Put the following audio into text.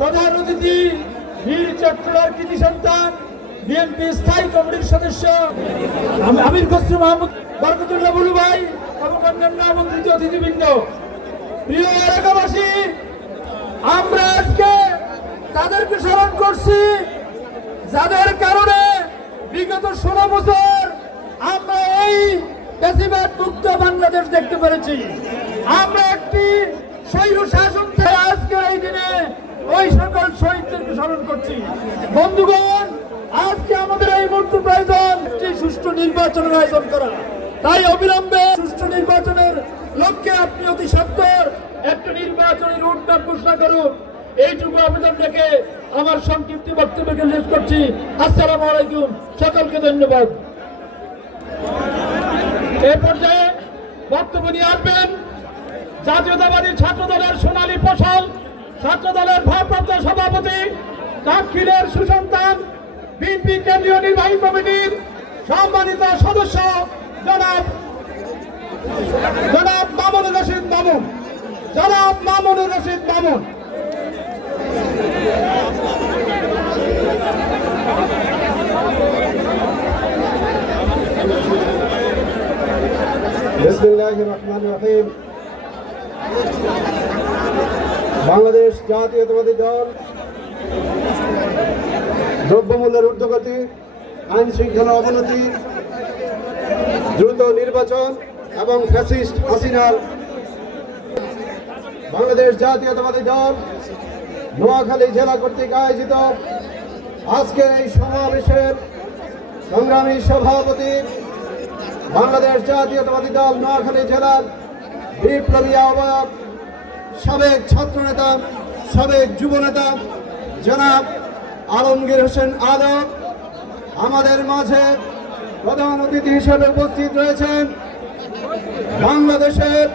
প্রধান অতিথি বীর চট্টগ্রামের কৃতি সন্তান বিএনপি স্থায়ী কমিটির সদস্য আমির খসরু মাহমুদ বরকতুল্লাহ বুলু ভাই এবং অন্যান্য আমন্ত্রিত অতিথিবৃন্দ, প্রিয় এলাকাবাসী, আমরা আজকে তাদেরকে স্মরণ করছি যাদের কারণে বিগত 16 বছর আমরা এই বেশিরভাগ মুক্ত বাংলাদেশ দেখতে পেরেছি। আমরা একটি স্বৈর শাসন থেকে আজকে এই দিনে ওই সকল শহীদদেরকে স্মরণ করছি। বন্ধুগণ, আজকে আমাদের এই মুহূর্তে প্রয়োজন একটি সুষ্ঠু নির্বাচনের আয়োজন করা। তাই অবিলম্বে সুষ্ঠু নির্বাচনের লক্ষ্যে আপনি অতি সত্বর একটা নির্বাচনী রোডম্যাপ ঘোষণা করুন। এইটুকু আবেদন রেখে আমার সংক্ষিপ্ত বক্তব্যকে শেষ করছি। আসসালামু আলাইকুম, সকলকে ধন্যবাদ। এই পর্যায়ে বক্তব্য নিয়ে আসবেন জাতীয়তাবাদী ছাত্র দলের সোনালী ফসল, ছাত্র দলের ভারপ্রাপ্ত সভাপতি, দাক্ষিণের সুসন্তান, বিএনপি কেন্দ্রীয় নির্বাহী কমিটির সম্মানিত সদস্য জনাব মামুনুর রশিদ মামুন। জনাব মামুনুর রশিদ মামুন। বিসমিল্লাহির রহমানির রহিম। বাংলাদেশ জাতীয়তাবাদী দল দ্রব্যমূল্যের ঊর্ধ্বগতি, আইন শৃঙ্খলা অবনতি, দ্রুত নির্বাচন এবং ফ্যাসিস্ট হাসিনার বাংলাদেশ জাতীয়তাবাদী দল নোয়াখালী জেলা কর্তৃক আয়োজিত আজকের এই সমাবেশের সংগ্রামী সভাপতি, বাংলাদেশ জাতীয়তাবাদী দল নোয়াখালী জেলার বিপ্লবী আহ্বায়ক, সাবেক ছাত্রনেতা, সাবেক যুবনেতা জনাব আলমগীর হোসেন আলম। আমাদের মাঝে প্রধান অতিথি হিসেবে উপস্থিত রয়েছেন বাংলাদেশের